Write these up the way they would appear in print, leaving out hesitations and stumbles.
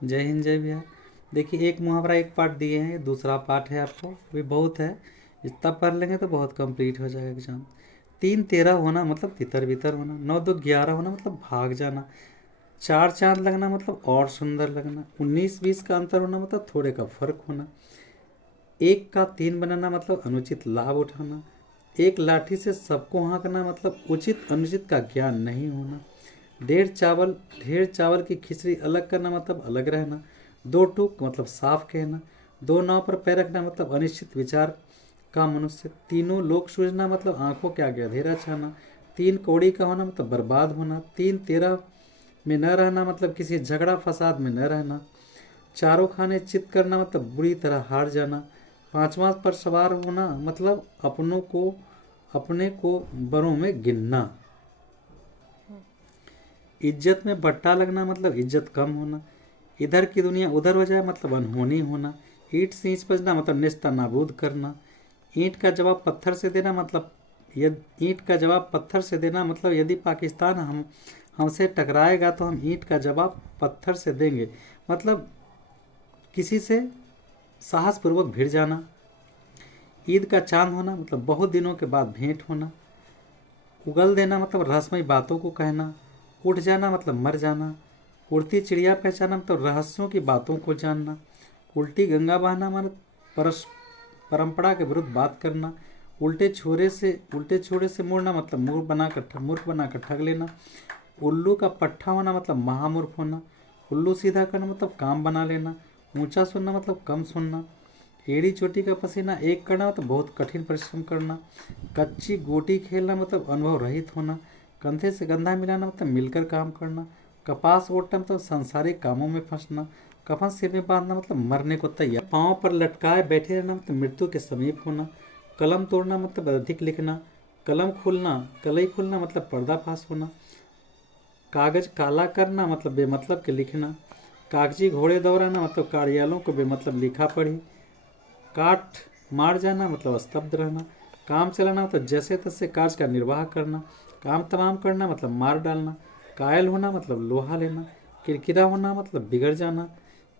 जय हिंद जय भैया। देखिए, एक मुहावरा एक पार्ट दिए हैं, दूसरा पार्ट है आपको, भी बहुत है। इतना पढ़ लेंगे तो बहुत कंप्लीट हो जाएगा एग्जाम। 3 13 होना मतलब तितर बितर होना, 9 2 11 होना मतलब भाग जाना, 4 चांद लगना मतलब और सुंदर लगना, 19 20 का अंतर होना मतलब थोड़े का फर्क होना, 1 का 3 बनाना मतलब अनुचित लाभ उठाना, एक लाठी से सबको हाँकना मतलब उचित अनुचित का ज्ञान नहीं होना, ढेर चावल की खिचड़ी अलग करना मतलब अलग रहना, 2 टूक मतलब साफ कहना, 2 नाव पर पैर रखना मतलब अनिश्चित विचार का मनुष्य, तीनों लोग सूझना मतलब आंखों के आगे अंधेरा छाना, 3 कौड़ी का होना मतलब बर्बाद होना, 3 13 में न रहना मतलब किसी झगड़ा फसाद में न रहना, चारों खाने चित करना मतलब बुरी तरह हार जाना, पांचवा पर सवार होना मतलब अपने को बड़ों में गिनना, इज्जत में बट्टा लगना मतलब इज्जत कम होना, इधर की दुनिया उधर हो जाए मतलब अनहोनी होना, ईंट से ईंच बजना मतलब निस्ता नाबूद करना, ईंट का जवाब पत्थर से देना मतलब ईंट का जवाब पत्थर से देना मतलब यदि पाकिस्तान हमसे टकराएगा तो हम ईंट का जवाब पत्थर से देंगे, मतलब किसी से साहसपूर्वक भिड़ जाना, ईद का चांद होना मतलब बहुत दिनों के बाद भेंट होना, उगल देना मतलब रहस्यमय बातों को कहना, उठ जाना मतलब मर जाना, उड़ती चिड़िया पहचाना मतलब रहस्यों की बातों को जानना, उल्टी गंगा बहाना मतलब परस परंपरा के विरुद्ध बात करना, उल्टे छोरे से मोड़ना मतलब मूर्ख बनाकर ठग लेना, उल्लू का पट्ठा होना मतलब महामूर्ख होना, उल्लू सीधा करना मतलब काम बना लेना, ऊंचा सुनना मतलब कम सुनना, एड़ी चोटी का पसीना एक करना मतलब बहुत कठिन परिश्रम करना, कच्ची गोटी खेलना मतलब अनुभव रहित होना, कंधे से कंधा मिलाना मतलब मिलकर काम करना, कपास ओटना मतलब सांसारिक कामों में फंसना, कफन सिर में बांधना मतलब मरने को तैयार, पाँव पर लटकाए बैठे रहना मतलब मृत्यु के समीप होना, कलम तोड़ना मतलब अधिक लिखना, कलई खुलना मतलब पर्दाफाश होना, कागज काला करना मतलब बेमतलब के लिखना, कागजी घोड़े दौड़ाना मतलब कार्यालयों को बेमतलब लिखा पढ़ी, काट मार जाना मतलब स्तब्ध रहना, काम चलाना मतलब जैसे तैसे कार्य का निर्वाह करना, काम तमाम करना मतलब मार डालना, कायल होना मतलब लोहा लेना, किरकिरा होना मतलब बिगड़ जाना,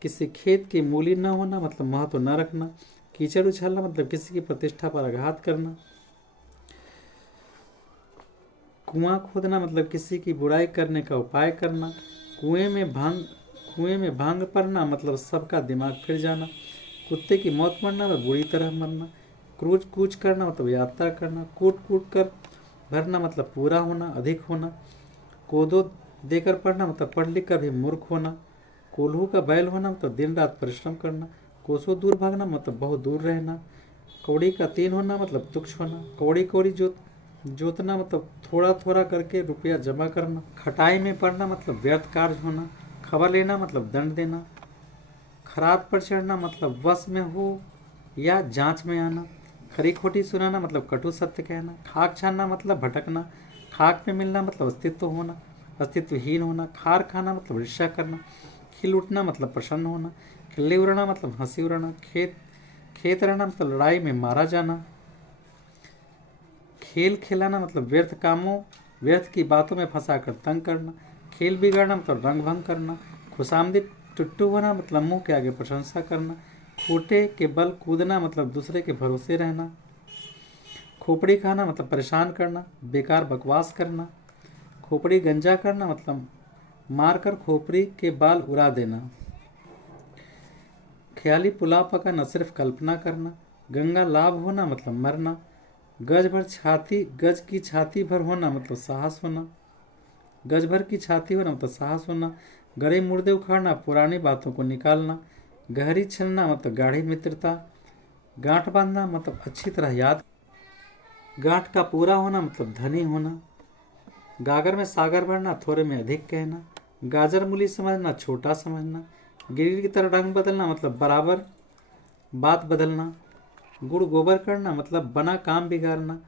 किसी खेत की मूली न होना मतलब महत्व न रखना, कीचड़ उछालना मतलब किसी की प्रतिष्ठा पर आघात करना, कुआं खोदना मतलब किसी की बुराई करने का उपाय करना, कुएं में भांग कुएं में भांग पड़ना मतलब सबका दिमाग फिर जाना, कुत्ते की मौत मरना मतलब बुरी तरह मरना, क्रूज कूच करना मतलब यात्रा करना, कूट कूट कर भरना मतलब पूरा होना अधिक होना, कोदो देकर पढ़ना मतलब पढ़ लिख कर भी मूर्ख होना, कोल्हू का बैल होना मतलब दिन रात परिश्रम करना, कोसों दूर भागना मतलब बहुत दूर रहना, कौड़ी का 3 होना मतलब तुक्ष होना, कौड़ी कौड़ी जोतना मतलब थोड़ा थोड़ा करके रुपया जमा करना, खटाई में पड़ना मतलब व्यर्थ कार्य होना, खबर लेना मतलब दंड देना, खरात पर चढ़ना मतलब वश में हो या जांच में आना, खरी खोटी सुनाना मतलब कटु सत्य कहना, खाक छानना मतलब भटकना, खाक में मिलना मतलब अस्तित्वहीन होना, खार खाना मतलब ईर्ष्या करना, खिल उठना मतलब प्रसन्न होना, खिल्ली उड़ना मतलब हंसी उड़ाना, खेत खेत रहना मतलब लड़ाई में मारा जाना, खेल खिलाना मतलब व्यर्थ की बातों में फंसाकर तंग करना, खेल बिगाड़ना मतलब रंग भंग करना, खुशामदी टुट्टू होना मतलब मुंह के आगे प्रशंसा करना, खूटे के बल कूदना मतलब दूसरे के भरोसे रहना, खोपड़ी खाना मतलब परेशान करना, बेकार बकवास करना, खोपड़ी गंजा करना मतलब मारकर खोपड़ी के बाल उड़ा देना, ख्याली पुलाव पकाना सिर्फ कल्पना करना, गंगा लाभ होना मतलब मरना, गज की छाती भर होना मतलब साहस होना, गज भर की छाती होना मतलब साहस होना, गड़े मुर्दे उखाड़ना पुरानी बातों को निकालना, गहरी छलना मतलब गाढ़ी मित्रता, गांठ बांधना मतलब अच्छी तरह याद, गांठ का पूरा होना मतलब धनी होना, गागर में सागर भरना थोड़े में अधिक कहना, गाजर मूली समझना छोटा समझना, गिरी की तरह रंग बदलना मतलब बराबर बात बदलना, गुड़ गोबर करना मतलब बना काम बिगाड़ना,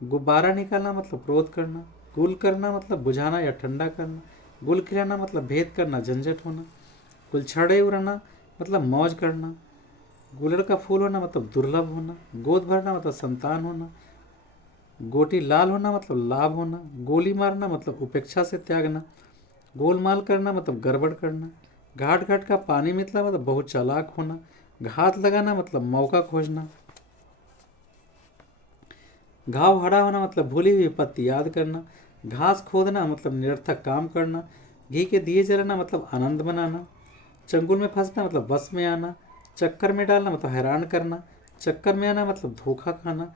गुब्बारा निकालना मतलब क्रोध करना, गुल करना मतलब बुझाना या ठंडा करना, गुल खिलाना मतलब भेद करना झंझट होना, गुलछड़े उड़ाना मतलब मौज करना, गुलड़ का फूल होना मतलब दुर्लभ होना, गोद भरना मतलब संतान होना, गोटी लाल होना मतलब लाभ होना, गोली मारना मतलब उपेक्षा से त्यागना, गोलमाल करना मतलब गड़बड़ करना, घाट घाट का पानी मितला मतलब बहुत चालाक होना। घात लगाना मतलब मौका खोजना। घाव हरा होना मतलब भूली हुई पत्ती याद करना। घास खोदना मतलब निरर्थक काम करना। घी के दिए जलाना मतलब आनंद मनाना। चंगुल में फंसना मतलब बस में आना। चक्कर में डालना मतलब हैरान करना। चक्कर में आना मतलब धोखा खाना।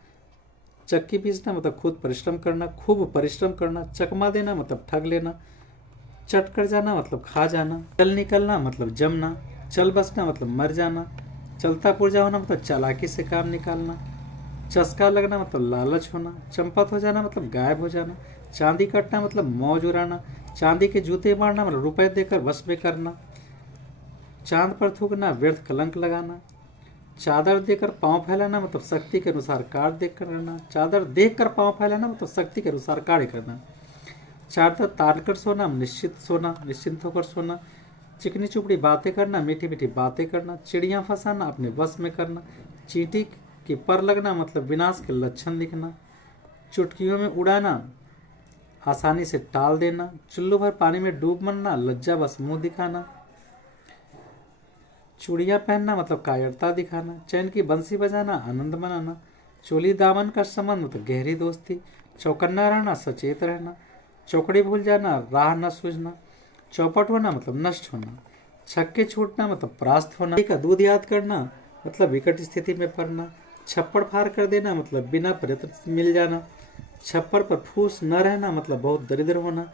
चक्की पीसना मतलब खुद परिश्रम करना, खूब परिश्रम करना। चकमा देना मतलब ठग लेना। चट कर जाना मतलब खा जाना। चल निकलना मतलब जमना। चल बसना मतलब मर जाना। चलता पुर्जा होना मतलब चालाकी से काम निकालना। चस्का लगना मतलब लालच होना। चंपत हो जाना मतलब गायब हो जाना। चांदी कटना मतलब मौज उड़ाना। चांदी के जूते मारना मतलब रुपए देकर वश में करना। चांद पर थूकना व्यर्थ कलंक लगाना। चादर देकर पांव फैलाना मतलब शक्ति के अनुसार कार्य देख करना। चादर देख कर पांव फैलाना मतलब शक्ति के अनुसार कार्य करना। चादर तान कर सोना निश्चिंत होकर सोना। चिकनी चुपड़ी बातें करना मीठी मीठी बातें करना। चिड़ियाँ फंसाना अपने बस में करना। चींटी की पर लगना मतलब विनाश के लक्षण दिखना। चुटकियों में उड़ाना आसानी से टाल देना। चुल्लू भर पानी में डूब मरना लज्जा बस मुंह दिखाना। चूड़ियाँ पहनना मतलब कायरता दिखाना। चैन की बंसी बजाना आनंद मनाना। चोली दामन का संबंध मतलब गहरी दोस्ती। चौकन्ना रहना सचेत रहना। चौकड़ी भूल जाना राह न सूझना। चौपट होना मतलब नष्ट होना। छक्के छूटना मतलब परास्त होना। का दूध याद करना मतलब विकट स्थिति में पड़ना। छप्पड़ फाड़ कर देना मतलब बिना प्रयत्न मिल जाना। छप्पर पर फूस न रहना मतलब बहुत दरिद्र होना।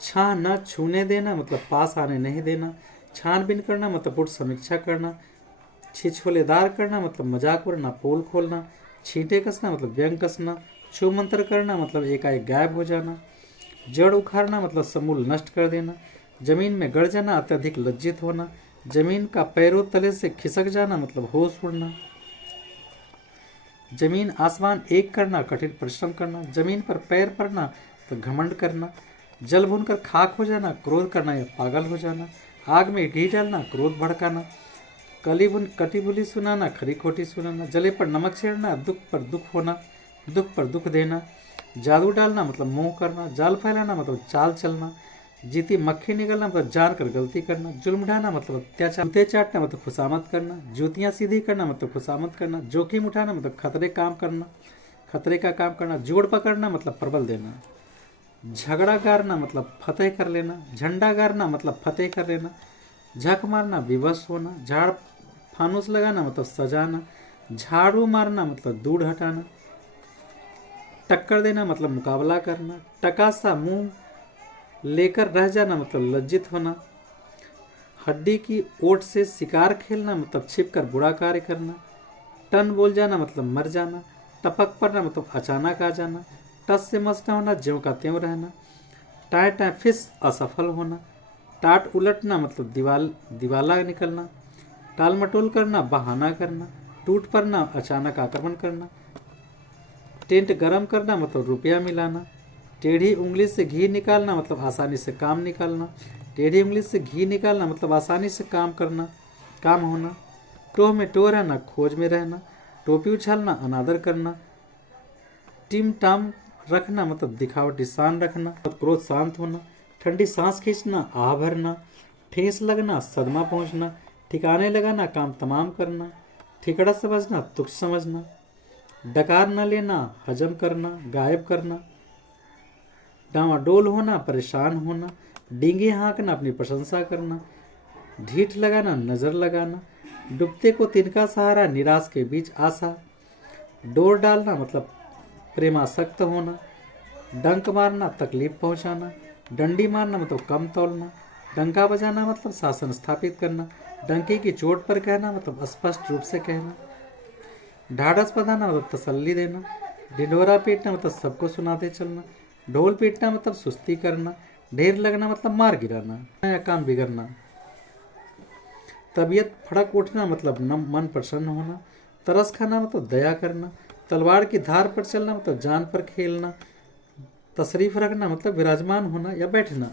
छाह न छूने देना मतलब पास आने नहीं देना। छानबीन करना मतलब पुट समीक्षा करना। छिछोलेदार करना मतलब मजाक उड़ना पोल खोलना। छींटे कसना मतलब व्यंग कसना। छू मंत्र करना मतलब एकाएक गायब हो जाना। जड़ उखाड़ना मतलब समूल नष्ट कर देना। जमीन में गड़ जाना अत्यधिक लज्जित होना। जमीन का पैरों तले से खिसक जाना मतलब होश उड़ना। जमीन आसमान एक करना कठिन परिश्रम करना। जमीन पर पैर पड़ना तो घमंड करना। जल भूनकर खाक हो जाना क्रोध करना या पागल हो जाना। आग में घी डालना क्रोध भड़काना। कटी बुली सुनाना खरी खोटी सुनाना। जले पर नमक छेड़ना दुख पर दुख होना दुख पर दुख देना। जादू डालना मतलब मोह करना। जाल फैलाना मतलब चाल चलना। जीती मक्खी निकलना मतलब जान कर गलती करना। जुल्म ढाना मतलब अत्याचार। जूते चाटना मतलब खुशामत करना। जूतियाँ सीधी करना मतलब खुशामत करना। जोखिम उठाना मतलब खतरे का काम करना। जोड़ पकड़ना मतलब प्रबल देना। झगड़ा गारना मतलब फतेह कर लेना। झंडा गारना मतलब फतेह कर लेना। झक मारना विवश होना। झाड़ फानुस लगाना मतलब सजाना। झाड़ू मारना मतलब दूर हटाना। टक्कर देना मतलब मुकाबला करना। टका सा मुंह लेकर रह जाना मतलब लज्जित होना। हड्डी की ओट से शिकार खेलना मतलब छिप कर बुरा कार्य करना। टन बोल जाना मतलब मर जाना। टपक पड़ना मतलब अचानक आ जाना। टस से मस न होना ज्यों का त्यों रहना। टाए टाए फिस असफल होना। टाट उलटना मतलब दिवाला निकलना। टाल मटोल करना बहाना करना। टूट पड़ना अचानक आक्रमण करना। टेंट गरम करना मतलब रुपया मिलाना। टेढ़ी उंगली से घी निकालना मतलब आसानी से काम निकालना। टेढ़ी उंगली से घी निकालना मतलब आसानी से काम होना। टोह में टोह रहना खोज में रहना। टोपी उछालना अनादर करना। टिम टाम रखना मतलब दिखावटी शान रखना। क्रोध शांत होना। ठंडी सांस खींचना आह भरना। ठेस लगना सदमा पहुंचना। ठिकाने लगाना काम तमाम करना। ठिकड़ा समझना तुच्छ समझना। डकार न लेना हजम करना गायब करना। डामाडोल होना परेशान होना। डींगे हाँकना अपनी प्रशंसा करना। ढीठ लगाना नजर लगाना। डूबते को तिनका सहारा निराश के बीच आशा। डोर डालना मतलब प्रेमासक्त होना। डंक मारना तकलीफ पहुंचाना। डंडी मारना मतलब कम तोलना। डंका बजाना मतलब शासन स्थापित करना। डंके की चोट पर कहना मतलब स्पष्ट रूप से कहना। ढाढ़स बंधाना मतलब तसल्ली देना। ढिंढोरा पीटना मतलब सबको सुनाते चलना। ढोल पीटना मतलब सुस्ती करना। ढेर लगना मतलब मार गिराना या काम बिगड़ना। तबीयत फड़क उठना मतलब मन प्रसन्न होना। तरस खाना मतलब दया करना। तलवार की धार पर चलना मतलब जान पर खेलना। तशरीफ रखना मतलब विराजमान होना या बैठना।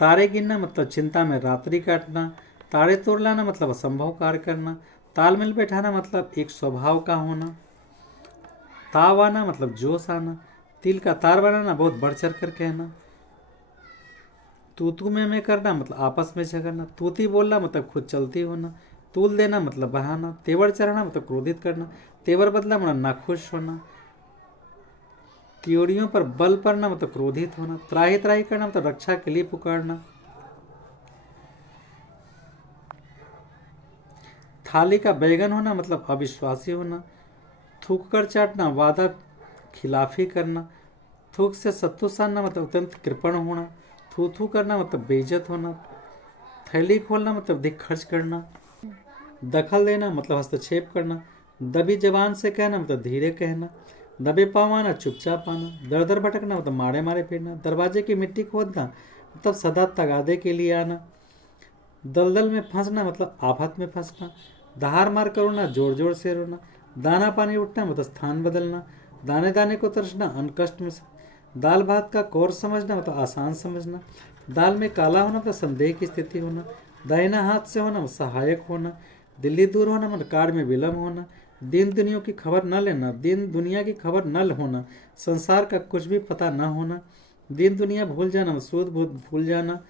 तारे गिनना मतलब चिंता में रात्रि काटना। तारे तोड़ लाना मतलब असंभव कार्य करना। तालमेल बैठाना मतलब एक स्वभाव का होना। ताव आना मतलब जोश आना। तिल का तार बनाना बहुत बढ़ चढ़ कर कहना। तू तू में करना मतलब आपस में झगड़ना। तूती बोलना मतलब खुद चलती होना। तूल देना मतलब बहाना। तेवर चढ़ना मतलब क्रोधित करना। तेवर बदला मतलब नाखुश होना। त्योरियों पर बल पड़ना मतलब क्रोधित होना। त्राही त्राही करना मतलब रक्षा के लिए पुकारना। थाली का बैगन होना मतलब अविश्वासी होना। थूक कर चाटना वादा खिलाफी करना। थूक से सत्तू सानना मतलब अत्यंत कृपण होना। थू थू करना मतलब बेइज्जत होना। थैली खोलना मतलब अधिक खर्च करना। दखल देना मतलब हस्तक्षेप करना। दबी जबान से कहना मतलब धीरे कहना। दबे पाँव आना चुपचाप आना। दर दर भटकना मतलब मारे मारे फिरना। दरवाजे की मिट्टी खोदना मतलब सदा तगादे के लिए आना। दलदल में फंसना मतलब आफत में फंसना। दहाड़ मार कर रोना जोर जोर से रोना। दाना पानी उठना मतलब स्थान बदलना। दाने दाने को तरसना अन्न कष्ट में दाल भात का कौर समझना मतलब आसान समझना। दाल में काला होना मतलब संदेह की स्थिति होना। दाहिना हाथ से होना मतलब सहायक होना। दिल्ली दूर होना मतलब कार्य में विलम्ब होना। दिन दुनिया की खबर न लेना। दिन दुनिया की खबर न होना। संसार का कुछ भी पता न होना। दिन दुनिया भूल जाना मतलब सूद भूल जाना।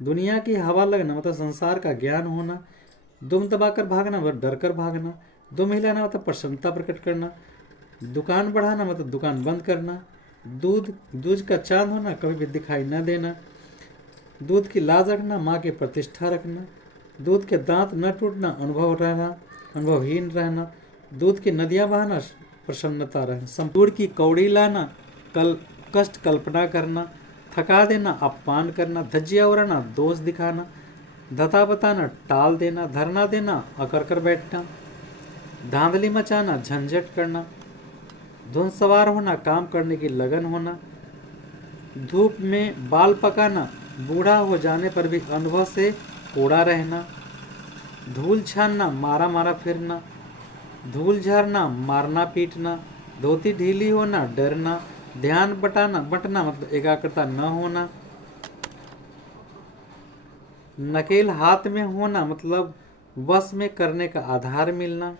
दुनिया की हवा लगना मतलब संसार का ज्ञान होना। दुम दबाकर भागना मतलब डर कर भागना। दुम हिलाना मतलब प्रसन्नता प्रकट करना। दुकान बढ़ाना मतलब दुकान बंद करना। दूध दूज का चांद होना कभी भी दिखाई न देना। दूध की लाज रखना माँ की प्रतिष्ठा रखना। दूध के दांत न टूटना अनुभवहीन रहना। दूध की नदियाँ बहाना प्रसन्नता रहना। संपूर्ण की कौड़ी लाना कष्ट कल्पना करना। थका देना अपमान करना। धज्जिया उड़ाना दोष दिखाना। धता बताना टाल देना। धरना देना अकर कर बैठना। धांधली मचाना झंझट करना। धुन सवार होना काम करने की लगन होना। धूप में बाल पकाना बूढ़ा हो जाने पर भी अनुभव से कोड़ा रहना। धूल छानना मारा मारा फिरना। धूल झरना मारना पीटना। धोती ढीली होना डरना। ध्यान बटना मतलब एकाग्रता न होना। नकेल हाथ में होना मतलब वश में करने का आधार मिलना।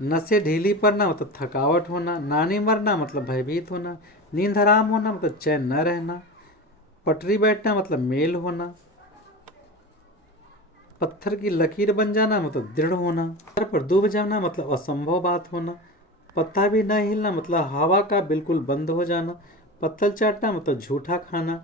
नसें ढीली पड़ना मतलब थकावट होना। नानी मरना मतलब भयभीत होना। नींद हराम होना मतलब चैन न रहना। पटरी बैठना मतलब मेल होना। पत्थर की लकीर बन जाना मतलब दृढ़ होना। सर पर डूब जाना मतलब असंभव बात होना। पत्ता भी न हिलना मतलब हवा का बिल्कुल बंद हो जाना। पत्थर चाटना मतलब झूठा खाना।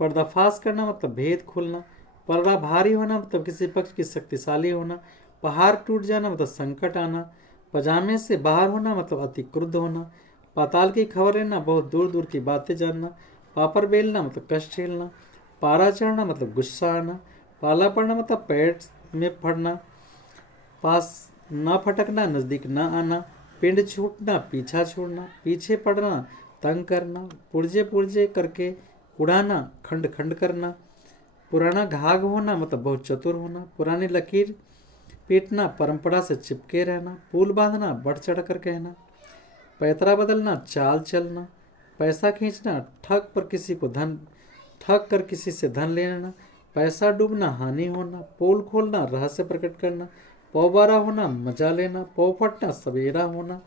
पर्दाफाश करना मतलब भेद खुलना। पर्दा भारी होना मतलब किसी पक्ष की शक्तिशाली होना। पहाड़ टूट जाना मतलब संकट आना। पजामे से बाहर होना मतलब अति क्रुद्ध होना। पाताल की खबर लेना बहुत दूर दूर की बातें जानना। पापड़ बेलना मतलब कष्ट झेलना। पारा चढ़ना मतलब गुस्सा आना। पाला पड़ना मतलब पैर में पड़ना। पास न फटकना नजदीक न आना। पिंड छूटना पीछा छोड़ना। पीछे पड़ना तंग करना। पुर्जे पुर्जे करके उड़ाना खंड खंड करना। पुराना घाघ होना मतलब बहुत चतुर होना। पुरानी लकीर पीटना परंपरा से चिपके रहना। पुल बांधना बढ़ चढ़ कर कहना। पैतरा बदलना चाल चलना। पैसा खींचना ठग कर किसी से धन लेना। पैसा डूबना हानि होना। पोल खोलना रहस्य प्रकट करना। पौबारा होना मजा लेना। पौ फटना सवेरा होना।